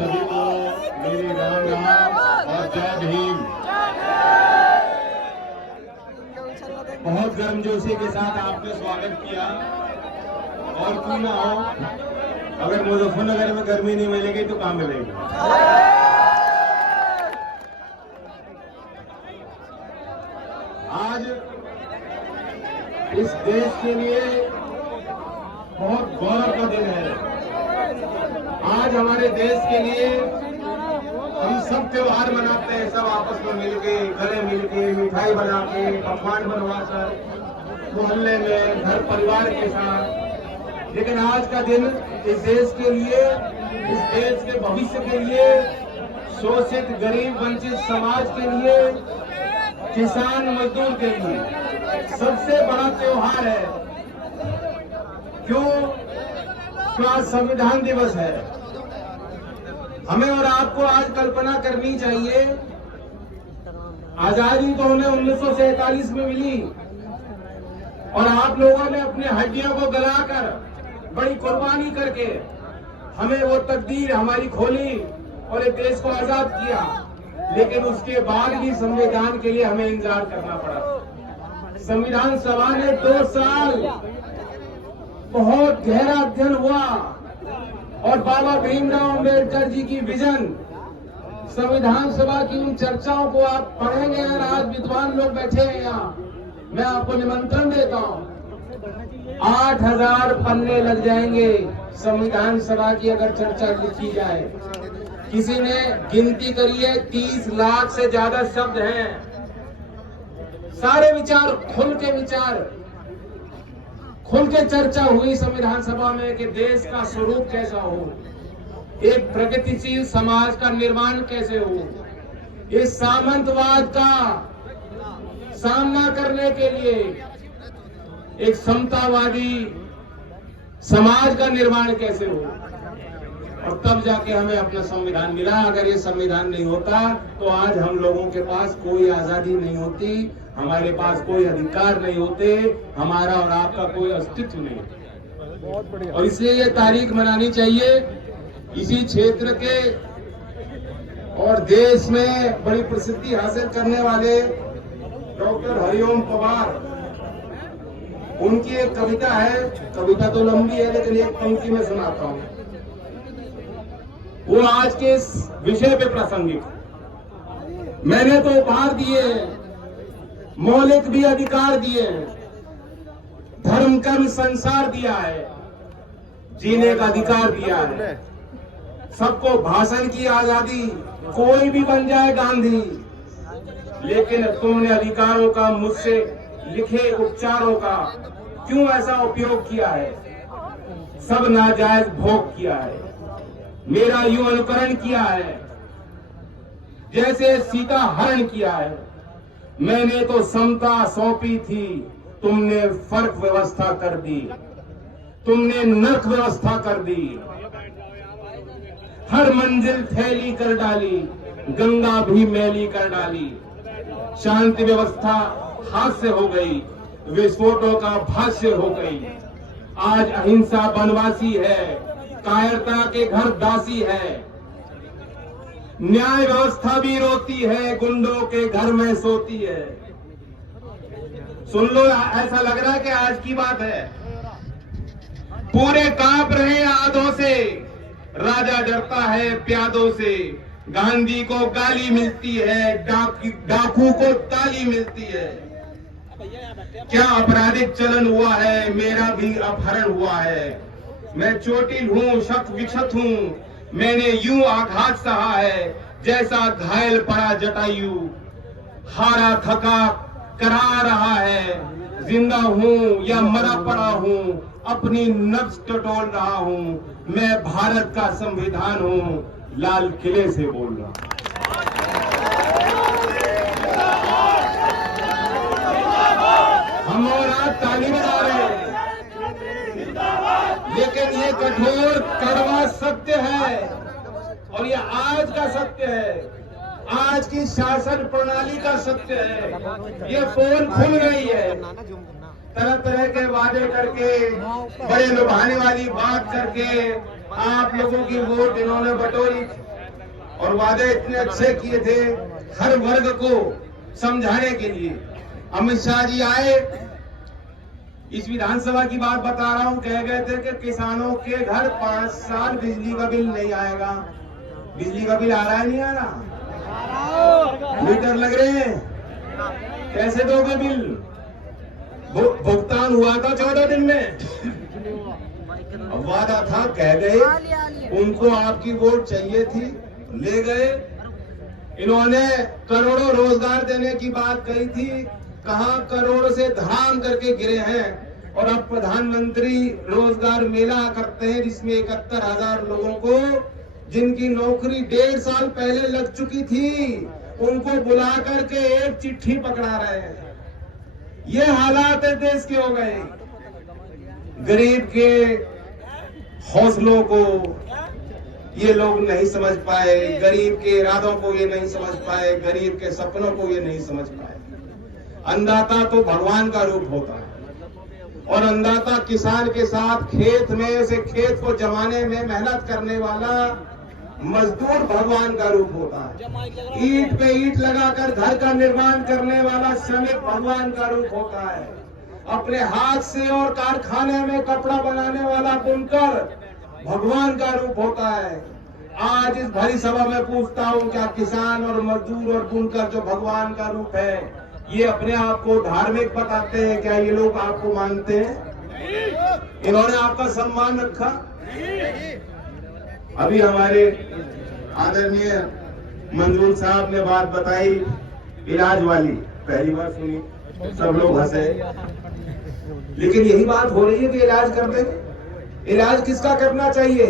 सभी को मेरी राम राम और जय भीम। बहुत गर्मजोशी के साथ आपने स्वागत किया और क्यों ना हो, अगर मुजफ्फरनगर में गर्मी नहीं मिलेगी तो कहाँ मिलेगी। आज इस देश के लिए बहुत गौरव का दिन है। आज हमारे देश के लिए हम सब त्योहार मनाते हैं, सब आपस में मिलके, गले मिलके, मिठाई बना के, पकवान बनवाकर, मोहल्ले में, घर परिवार के साथ। लेकिन आज का दिन इस देश के लिए, इस देश के भविष्य के लिए, शोषित गरीब वंचित समाज के लिए, किसान मजदूर के लिए सबसे बड़ा त्योहार है। क्यों? आज संविधान दिवस है। हमें और आपको आज कल्पना करनी चाहिए, आजादी तो हमें 1947 में मिली और आप लोगों ने अपने हड्डियों को गलाकर, बड़ी कुर्बानी करके हमें वो तकदीर हमारी खोली और एक देश को आजाद किया। लेकिन उसके बाद भी संविधान के लिए हमें इंतजार करना पड़ा। संविधान सभा ने 2 साल बहुत गहरा अध्ययन हुआ और बाबा भीमराव अम्बेडकर जी की विजन, संविधान सभा की उन चर्चाओं को आप पढ़ेंगे। और आज विद्वान लोग बैठे हैं यहाँ, मैं आपको निमंत्रण देता हूँ। 8000 पन्ने लग जाएंगे संविधान सभा की अगर चर्चा लिखी जाए। किसी ने गिनती करी है, 30 लाख से ज्यादा शब्द हैं। सारे विचार, खुल के चर्चा हुई संविधान सभा में कि देश का स्वरूप कैसा हो, एक प्रगतिशील समाज का निर्माण कैसे हो, इस सामंतवाद का सामना करने के लिए एक समतावादी समाज का निर्माण कैसे हो, और तब जाके हमें अपना संविधान मिला। अगर ये संविधान नहीं होता तो आज हम लोगों के पास कोई आजादी नहीं होती, हमारे पास कोई अधिकार नहीं होते, हमारा और आपका कोई अस्तित्व नहीं होता। और इसलिए ये तारीख मनानी चाहिए। इसी क्षेत्र के और देश में बड़ी प्रसिद्धि हासिल करने वाले डॉक्टर हरिओम पवार, उनकी एक कविता है, कविता तो लंबी है लेकिन एक पंक्ति में सुनाता हूँ। वो आज के इस विषय पे प्रासंगिक। मैंने तो उपहार दिए, मौलिक भी अधिकार दिए, धर्म कर्म संसार दिया है, जीने का अधिकार दिया है, सबको भाषण की आजादी, कोई भी बन जाए गांधी। लेकिन तुमने अधिकारों का मुझसे लिखे उपचारों का क्यों ऐसा उपयोग किया है? सब नाजायज भोग किया है, मेरा यूं अनुकरण किया है जैसे सीता हरण किया है। मैंने तो समता सौंपी थी, तुमने फर्क व्यवस्था कर दी, तुमने नर्क व्यवस्था कर दी। हर मंजिल फैली कर डाली, गंगा भी मैली कर डाली। शांति व्यवस्था हास्य हो गई, विस्फोटों का भाष्य हो गई। आज अहिंसा बनवासी है, कायरता के घर दासी है। न्याय व्यवस्था भी रोती है, गुंडों के घर में सोती है। सुन लो, ऐसा लग रहा है कि आज की बात है। पूरे कांप रहे आधों से, राजा डरता है प्यादों से। गांधी को गाली मिलती है, डाकू को ताली मिलती है। क्या आपराधिक चलन हुआ है, मेरा भी अपहरण हुआ है। मैं चोटिल हूँ, शत विक्षत हूँ, मैंने यूं आघात सहा है जैसा घायल पड़ा जटायु। हारा थका करा रहा है, जिंदा हूँ या मरा पड़ा हूँ, अपनी नब्ज टटोल रहा हूँ। मैं भारत का संविधान हूँ, लाल किले से बोल रहा हूँ। हम और आप ताली बजा रहे हैं, लेकिन ये कठोर कड़वा सत्य है और ये आज का सत्य है, आज की शासन प्रणाली का सत्य है। ये पोल खुल गई है, तरह तरह के वादे करके, बड़े लुभाने वाली बात करके आप लोगों की वोट इन्होंने बटोरी। और वादे इतने अच्छे किए थे हर वर्ग को समझाने के लिए। अमित शाह जी आए, इस विधानसभा की बात बता रहा हूं, कह गए थे कि किसानों के घर 5 साल बिजली का बिल नहीं आएगा। बिजली का बिल आ रहा है, नहीं आ रहा? मीटर लग रहे हैं, कैसे दोगे बिल? भुगतान हुआ था 14 दिन में। वादा था, कह गए, उनको आपकी वोट चाहिए थी, ले गए। इन्होंने करोड़ों रोजगार देने की बात कही थी, कहां करोड़ से धड़ाम करके गिरे हैं। और अब प्रधानमंत्री रोजगार मेला करते हैं जिसमें 71,000 लोगों को, जिनकी नौकरी 1.5 साल पहले लग चुकी थी, उनको बुला करके एक चिट्ठी पकड़ा रहे हैं। ये हालात है देश के हो गए। गरीब के हौसलों को ये लोग नहीं समझ पाए, गरीब के इरादों को ये नहीं समझ पाए, गरीब के सपनों को ये नहीं समझ पाए। अन्नदाता तो भगवान का रूप होता है, और अन्नदाता किसान के साथ खेत में से खेत को जमाने में मेहनत करने वाला मजदूर भगवान का रूप होता है। ईंट पे ईंट लगाकर घर का निर्माण करने वाला श्रमिक भगवान का रूप होता है। अपने हाथ से और कारखाने में कपड़ा बनाने वाला बुनकर भगवान का रूप होता है। आज इस भरी सभा में पूछता हूं, क्या किसान और मजदूर और बुनकर जो भगवान का रूप है, ये अपने आप को धार्मिक बताते हैं? क्या ये लोग आपको मानते हैं? इन्होंने आपका सम्मान रखा? अभी हमारे आदरणीय मंजूर साहब ने बात बताई इलाज वाली, पहली बार सुनी, सब लोग हंसे। लेकिन यही बात हो रही है कि इलाज कर देंगे। इलाज किसका करना चाहिए?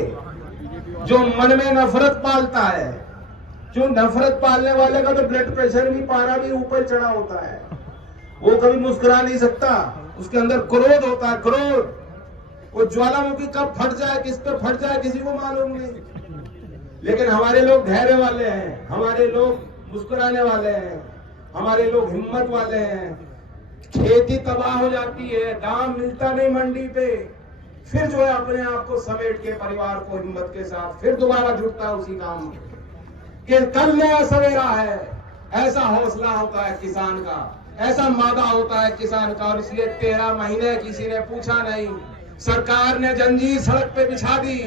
जो मन में नफरत पालता है। जो नफरत पालने वाले का तो ब्लड प्रेशर भी, पारा भी ऊपर चढ़ा होता है, वो कभी मुस्कुरा नहीं सकता, उसके अंदर क्रोध होता है, क्रोध। वो ज्वालामुखी कब फट जाए, किस पे फट जाए, किसी को मालूम नहीं। लेकिन हमारे लोग धैर्य वाले हैं, हमारे लोग मुस्कुराने वाले हैं, हमारे लोग हिम्मत वाले हैं। खेती तबाह हो जाती है, दाम मिलता नहीं मंडी पे, फिर जो है अपने आप को समेट के परिवार को हिम्मत के साथ फिर दोबारा जुटता है उसी काम में कि कल नया सवेरा है। ऐसा हौसला होता है किसान का, ऐसा मादा होता है किसान का। और इसलिए 13 महीने किसी ने पूछा नहीं। सरकार ने जंजीर सड़क पे बिछा दी,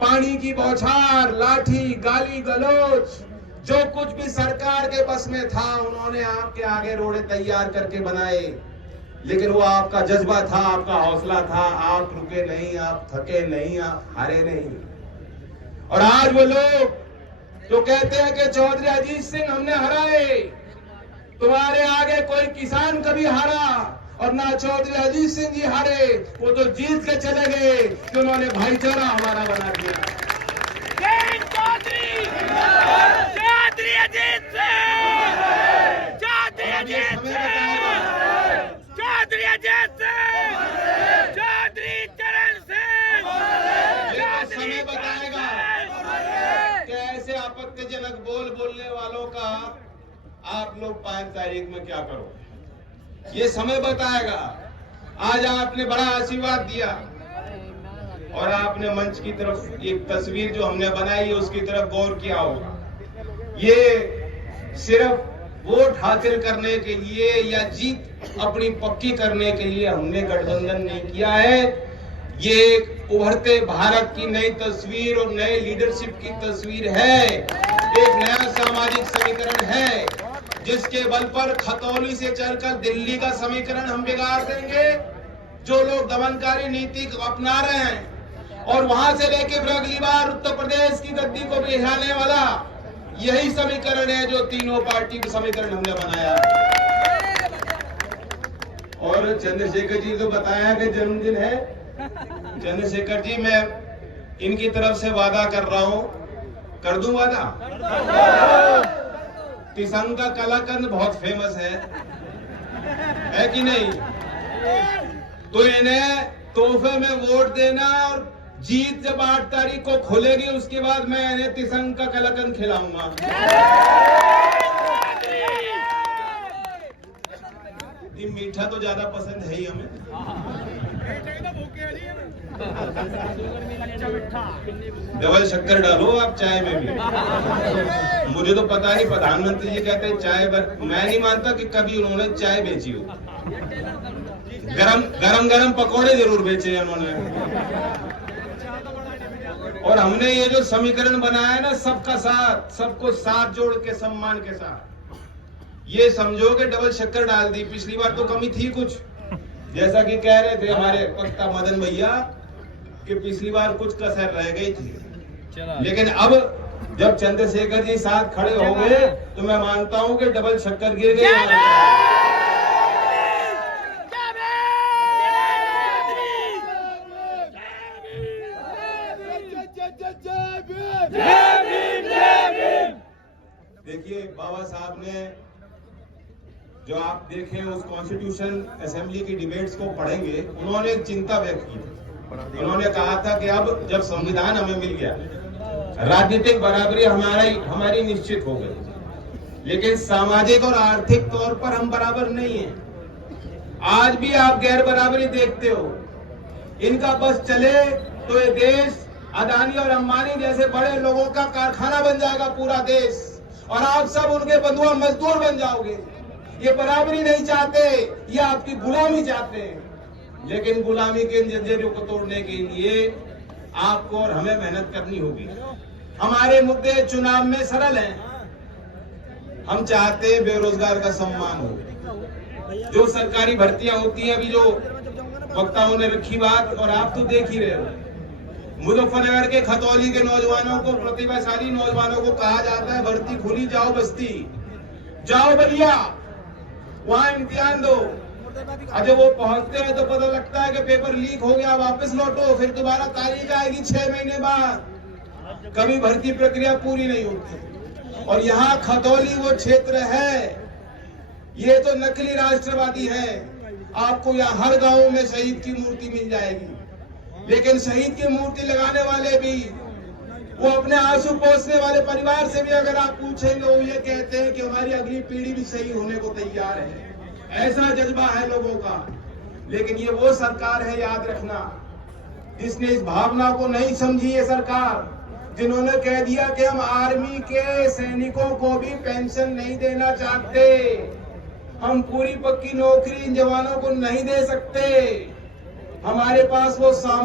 पानी की बौछार, लाठी, गाली गलौज, जो कुछ भी सरकार के बस में था उन्होंने आपके आगे रोड़े तैयार करके बनाए। लेकिन वो आपका जज्बा था, आपका हौसला था, आप रुके नहीं, आप थके नहीं, आप हारे नहीं। और आज वो लोग जो कहते हैं कि चौधरी अजीत सिंह हमने हराए, तुम्हारे आगे कोई किसान कभी हारा और ना चौधरी अजीत सिंह जी हारे, वो तो जीत के चले गए कि उन्होंने भाईचारा हमारा बना दिया। चौधरी अजीत सिंह, चौधरी अजीत सिंह, चौधरी अजीत सिंह, चौधरी चरण सिंह। समय बताएगा कि ऐसे आपत्तिजनक बोलने वालों का आप लोग 5 तारीख में क्या करो, ये समय बताएगा। आज आपने बड़ा आशीर्वाद दिया और आपने मंच की तरफ एक तस्वीर जो हमने बनाई है उसकी तरफ गौर किया होगा। ये सिर्फ वोट हासिल करने के लिए या जीत अपनी पक्की करने के लिए हमने गठबंधन नहीं किया है। ये एक उभरते भारत की नई तस्वीर और नए लीडरशिप की तस्वीर है। एक नया सामाजिक समीकरण है जिसके बल पर खतौली से चलकर दिल्ली का समीकरण हम बिगाड़ देंगे। जो लोग दमनकारी नीति अपना रहे हैं और वहां से लेके फिर अगली बार उत्तर प्रदेश की गद्दी को बिठाने वाला यही समीकरण है जो तीनों पार्टी का समीकरण हमने बनाया। और चंद्रशेखर जी को बताया कि जन्मदिन है। चंद्रशेखर जी, मैं इनकी तरफ से वादा कर रहा हूं, कर दूं वादा? किसान का कलाकंद बहुत फेमस है कि नहीं? तो इन्हें तोहफे में वोट देना और जीत जब 8 तारीख को खुलेगी उसके बाद मैं इन्हें तिसंग का कलाकंद खिलाऊंगा। ये मीठा तो ज्यादा पसंद है ही हमें। डबल शक्कर डालो आप चाय में भी। मुझे तो पता ही प्रधानमंत्री जी कहते हैं चाय मैं नहीं मानता कि कभी उन्होंने चाय बेची हो। गरम पकौड़े जरूर बेचे हैं उन्होंने। और हमने ये जो समीकरण बनाया है ना, सबका साथ, सबको साथ जोड़ के सम्मान के साथ, ये समझो कि डबल शक्कर डाल दी। पिछली बार तो कमी थी कुछ, जैसा कि कह रहे थे हमारे वक्ता मदन भैया कि पिछली बार कुछ कसर रह गई थी, लेकिन अब जब चंद्रशेखर जी साथ खड़े हो गए तो मैं मानता हूं कि डबल शक्कर गिर गई। देखिए बाबा साहब ने जो आप देखें उस कॉन्स्टिट्यूशन असेंबली की डिबेट्स को पढ़ेंगे, उन्होंने एक चिंता व्यक्त की। उन्होंने कहा था कि अब जब संविधान हमें मिल गया, राजनीतिक बराबरी हमारी निश्चित हो गई, लेकिन सामाजिक और आर्थिक तौर पर हम बराबर नहीं हैं। आज भी आप गैर बराबरी देखते हो। इनका बस चले तो ये देश अदानी और अंबानी जैसे बड़े लोगों का कारखाना बन जाएगा पूरा देश, और आप सब उनके बंधुआ मजदूर बन जाओगे। ये बराबरी नहीं चाहते, ये आपकी गुलामी चाहते हैं। लेकिन गुलामी के जंजीरों को तोड़ने के लिए आपको और हमें मेहनत करनी होगी। हमारे मुद्दे चुनाव में सरल हैं। हम चाहते हैं बेरोजगार का सम्मान हो। जो सरकारी भर्तियां होती हैं, अभी जो वक्ताओं ने रखी बात, और आप तो देख ही रहे हो, मुजफ्फरनगर के खतौली के नौजवानों को, प्रतिभाशाली नौजवानों को कहा जाता है भर्ती खुली, जाओ बस्ती, जाओ बलिया, वहां इम्तिहान दो। जब वो पहुंचते हैं तो पता लगता है कि पेपर लीक हो गया, वापस लौटो, फिर दोबारा तारीख आएगी 6 महीने बाद। कभी भर्ती प्रक्रिया पूरी नहीं होती। और यहाँ खतौली वो क्षेत्र है, ये तो नकली राष्ट्रवादी है। आपको यहाँ हर गांव में शहीद की मूर्ति मिल जाएगी, लेकिन शहीद की मूर्ति लगाने वाले भी, वो अपने आंसू पोंछने वाले परिवार से भी अगर आप पूछेंगे, वो ये कहते हैं कि हमारी अगली पीढ़ी भी शहीद होने को तैयार है। ऐसा जज्बा है लोगों का। लेकिन ये वो सरकार है, याद रखना, जिसने इस भावना को नहीं समझी। ये सरकार जिन्होंने कह दिया कि हम आर्मी के सैनिकों को भी पेंशन नहीं देना चाहते, हम पूरी पक्की नौकरी इन जवानों को नहीं दे सकते, हमारे पास वो